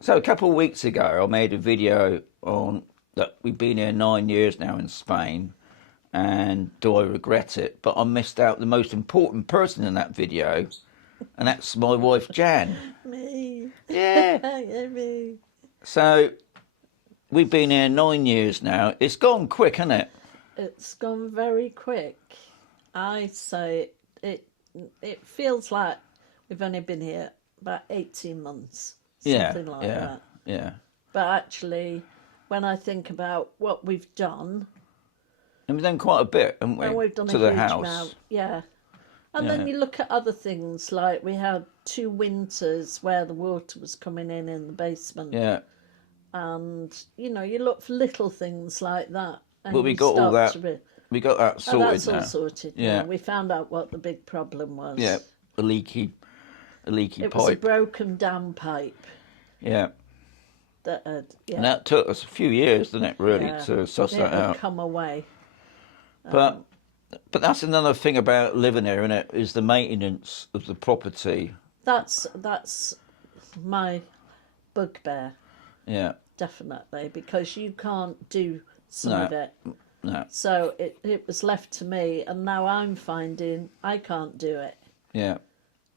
So a couple of weeks ago, I made a video on that we've been here 9 years now in Spain, and do I regret it? But I missed out the most important person in that video, and that's my wife, Jan. Me. Yeah. Yeah, me. So we've been here 9 years now. It's gone quick, hasn't it? It's gone very quick. I say it feels like we've only been here about 18 months, something like that. Yeah. But actually, when I think about what we've done, And we've done quite a bit, haven't we? and we've done to a the huge house. amount, yeah. And then you look at other things, like we had 2 winters where the water was coming in the basement. Yeah. And, you know, you look for little things like that. And But we you got all start that. to We got that sorted that's now. all sorted Yeah. now. We found out what the big problem was. Yeah. A leaky It pipe. was a broken dam pipe Yeah. that had, And that took us a few years, didn't it, really, yeah, to suss it that had out. come away. But that's another thing about living here, isn't it? Is the maintenance of the property. That's my bugbear, Yeah. definitely, because you can't do some No. of it. No. So it was left to me, and now I'm finding I can't do it. Yeah.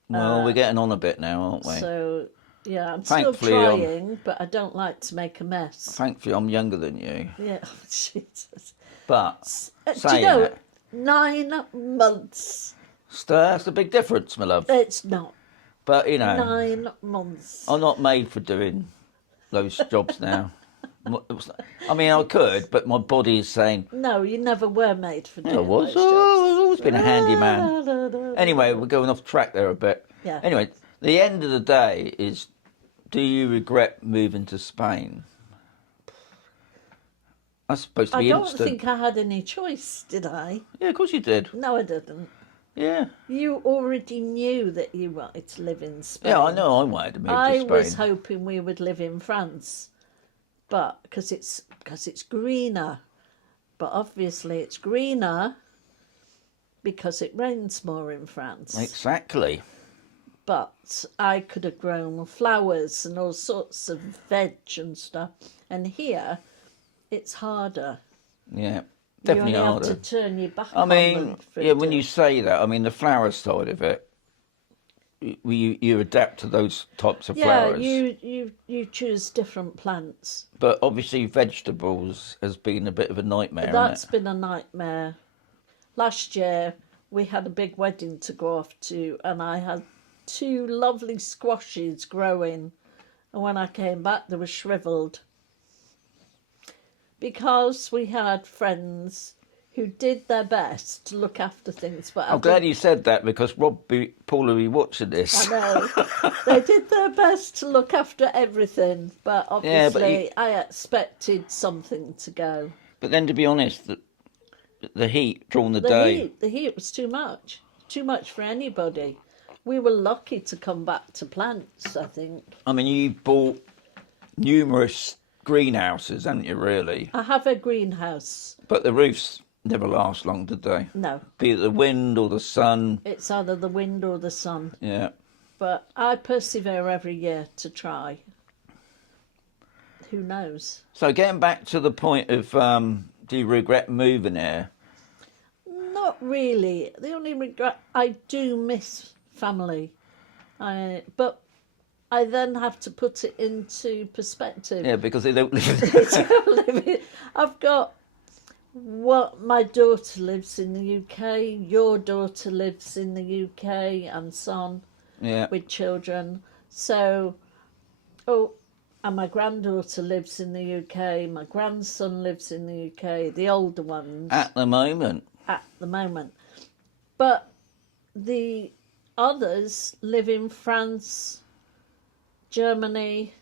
Well, we're getting on a bit now, aren't we? So, yeah, I'm Thankfully, still trying, but I don't like to make a mess. Thankfully, I'm younger than you. Yeah, oh, Jesus. But Do you saying know, that, 9 months. that's a big difference, my love. It's not. But, you know, 9 months. I'm not made for doing those jobs now. I mean, I could, but my body is saying, No, you never were made for doing I was. those jobs. I've always been a handyman. Anyway, we're going off track there a bit. Yeah. Anyway, the end of the day is, do you regret moving to Spain? That's supposed to I be don't instant. think I had any choice, did I? Yeah, of course you did. No, I didn't. Yeah. You already knew that you wanted to live in Spain. Yeah, I know I wanted to move I to Spain. was hoping we would live in France, but because it's greener. But obviously it's greener because it rains more in France. Exactly. But I could have grown flowers and all sorts of veg and stuff. And here, it's harder. Yeah, definitely you only harder. have to turn your back I on mean, them for yeah, it when to- you say that, I mean, the flower side of it, you adapt to those types of flowers. you choose different plants. But obviously vegetables has been a bit of a nightmare, That's hasn't been a nightmare. Last year, we had a big wedding to go off to, and I had 2 lovely squashes growing. And when I came back, they were shriveled. Because we had friends who did their best to look after things. But I'm glad you said that, because Paul will be watching this. I know. They did their best to look after everything, but obviously I expected something to go. But then, to be honest, the heat during the day. The heat was too much for anybody. We were lucky to come back to plants, I think. I mean, you bought numerous greenhouses, haven't you, really? I have a greenhouse. But the roofs never last long, did they? No, Be it the wind or the sun. it's either the wind or the sun. Yeah. But I persevere every year to try. Who knows? So getting back to the point of, do you regret moving here? Not really. The only regret, I do miss family. But I then have to put it into perspective. Yeah, because they don't live. I've got my daughter lives in the UK, your daughter lives in the UK, and son Yeah. with children. So, and my granddaughter lives in the UK, my grandson lives in the UK, the older ones At the moment. at the moment. But the others live in France, Germany,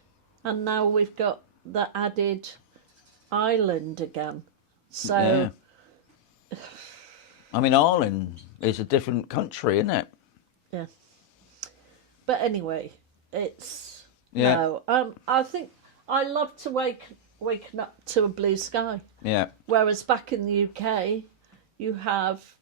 and now we've got the added Ireland again. So, Yeah. I mean, Ireland is a different country, isn't it? yeah. But anyway, it's Yeah. no. I think I love to waking up to a blue sky. Yeah. Whereas back in the UK, you have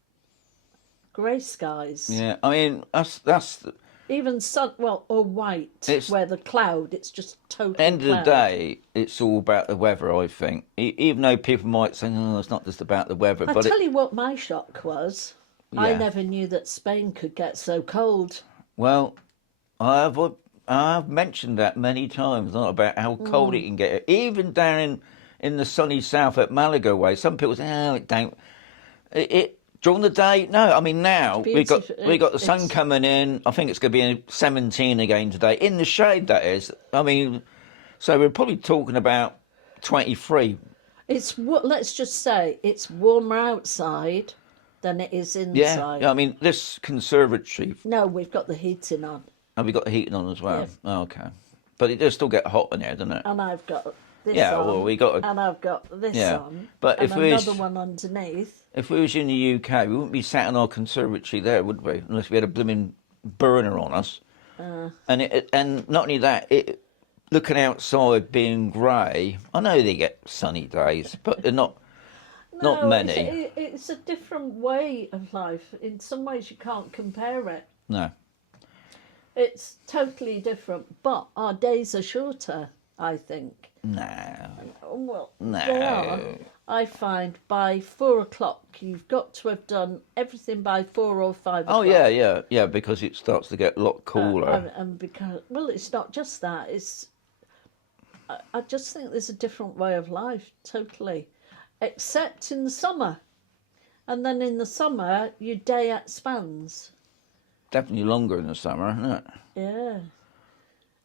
grey skies. Yeah. I mean, that's Even sun, well, or white, where the cloud, it's just total End of the cloud. day, it's all about the weather, I think. Even though people might say, no, it's not just about the weather. I'll But tell you what my shock was. I Yeah. never knew that Spain could get so cold. Well, I've mentioned that many times, not about how cold it can get. Even down in the sunny south at Malaga way, some people say, oh, it don't. It during the day, no. I mean, now we got the sun coming in. I think it's going to be 17 again today in the shade. That is. I mean, so we're probably talking about 23. It's what. Let's just say it's warmer outside than it is inside. Yeah. I mean, this conservatory. No, we've got the heating on. Have we got the heating on as well? Yeah. Oh, okay. But it does still get hot in here, doesn't it? And I've got this Yeah, on. well, we got and I've got this on. But and if we another one underneath. If we was in the UK, we wouldn't be sat in our conservatory there, would we? Unless we had a blooming burner on us. And not only that, looking outside being grey, I know they get sunny days, but they're not many. It's a different way of life. In some ways, you can't compare it. No. It's totally different, but our days are shorter, I think. No. Well, No. they are. I find by 4 o'clock, you've got to have done everything by 4 or 5 o'clock. Oh, yeah, because it starts to get a lot cooler. And because, well, it's not just that. I just think there's a different way of life, totally. Except in the summer. And then in the summer, your day expands. Definitely longer in the summer, isn't it? Yeah.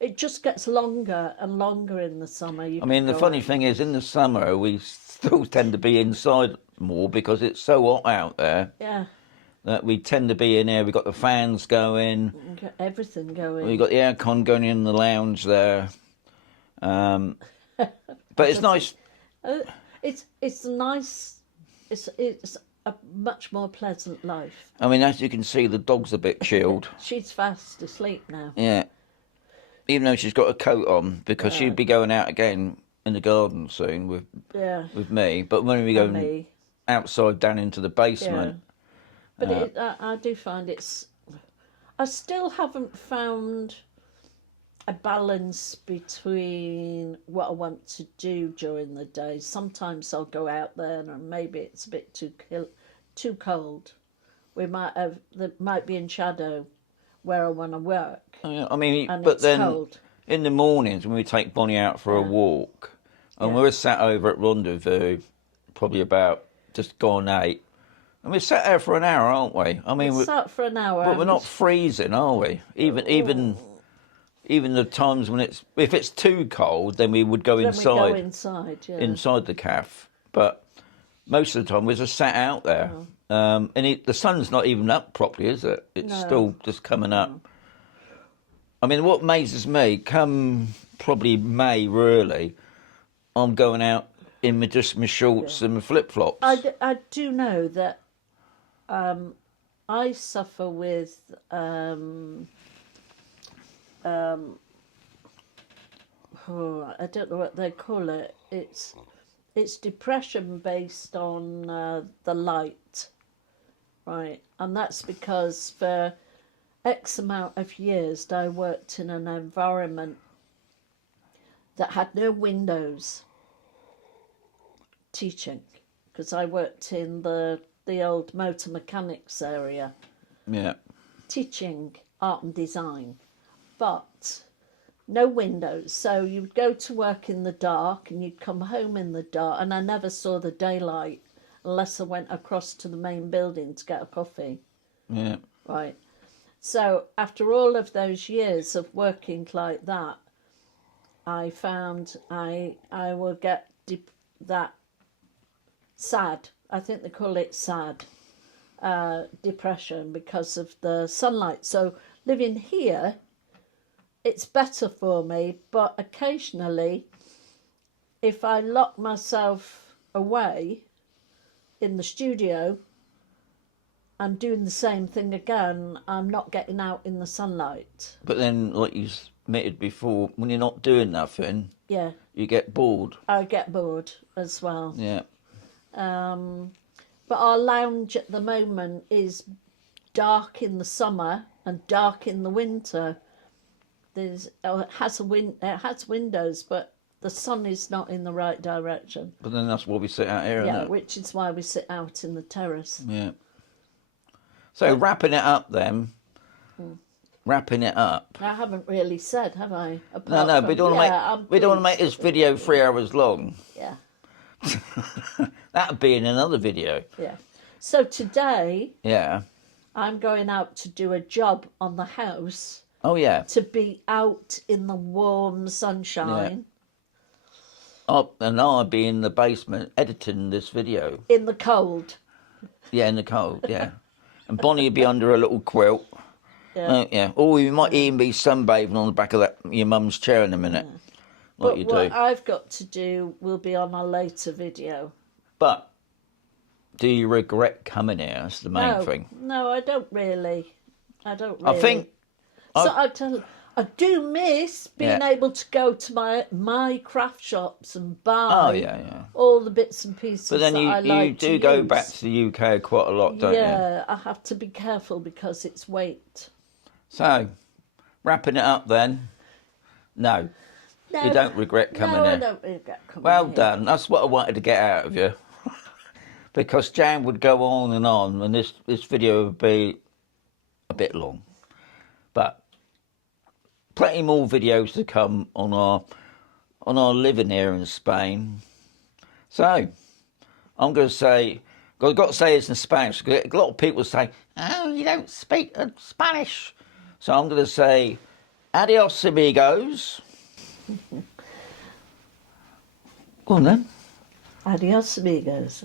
It just gets longer and longer in the summer. I mean, the funny thing is, in the summer, we still tend to be inside more because it's so hot out there. Yeah. That we tend to be in here. We've got the fans going. We've got everything going. We've got the aircon going in the lounge there. But it's nice. It's nice. It's a much more pleasant life. I mean, as you can see, the dog's a bit chilled. She's fast asleep now. Yeah. Even though she's got a coat on, because she'd be going out again in the garden soon with me. But when we go outside down into the basement. Yeah. But I do find I still haven't found a balance between what I want to do during the day. Sometimes I'll go out there and maybe it's a bit too cold. There might be in shadow where I want to work. I mean, and but it's then cold. In the mornings when we take Bonnie out for a walk, and we're sat over at Rendezvous, probably about just gone 8, and we're sat there for an hour, aren't we? I mean, we're sat for an hour, but we're not freezing, are we? Even the times when if it's too cold, then we would go inside. We go inside, yeah. Inside the cafe, but most of the time we're just sat out there. And the sun's not even up properly, is it? It's still just coming up. I mean, what amazes me, come probably May, really, I'm going out in just my shorts and my flip-flops. I do know that I suffer with I don't know what they call it. It's depression based on the light, right? And that's because for X amount of years I worked in an environment that had no windows, teaching, because I worked in the old motor mechanics area. Yeah. Teaching art and design, but no windows. So you'd go to work in the dark and you'd come home in the dark, and I never saw the daylight unless I went across to the main building to get a coffee. Yeah. Right. So after all of those years of working like that, I found I will get that sad, I think they call it sad, depression because of the sunlight. So living here, it's better for me, but occasionally if I lock myself away in the studio, I'm doing the same thing again. I'm not getting out in the sunlight. But then, like you admitted before, when you're not doing nothing, you get bored. I get bored as well. Yeah. But our lounge at the moment is dark in the summer and dark in the winter. It has windows, but the sun is not in the right direction. But then that's why we sit out here, isn't Yeah, it? which is why we sit out in the terrace. Yeah. So wrapping it up then. Wrapping it up. I haven't really said, have I? No, Apart no, from, we don't want to make this video 3 hours long. Yeah, That'd be in another video. yeah. So today, Yeah. I'm going out to do a job on the house Oh yeah. to be out in the warm sunshine, Oh, and I'll be in the basement editing this video. in the cold. Yeah, in the cold. Yeah. And Bonnie would be under a little quilt. Yeah. Yeah. Or you might even be sunbathing on the back of your mum's chair in a minute. Like But you what do. I've got to do will be on a later video. But do you regret coming here? That's the main thing. No, I don't really. I don't really. I think. So I tell you, I do miss being Yeah. able to go to my craft shops and buy Oh yeah. all the bits and pieces But then that I you like do to go use. back to the UK quite a lot, don't you? Yeah, I have to be careful because it's weight. So, wrapping it up then. No, No, you don't regret coming no, here. I don't regret coming Well here. done. That's what I wanted to get out of you. Because Jan would go on, and this video would be a bit long. But plenty more videos to come on our living here in Spain. So, I'm going to say, I've got to say this in Spanish. A lot of people say, oh, you don't speak Spanish. So I'm going to say, adios, amigos. Go on then. Adios, amigos.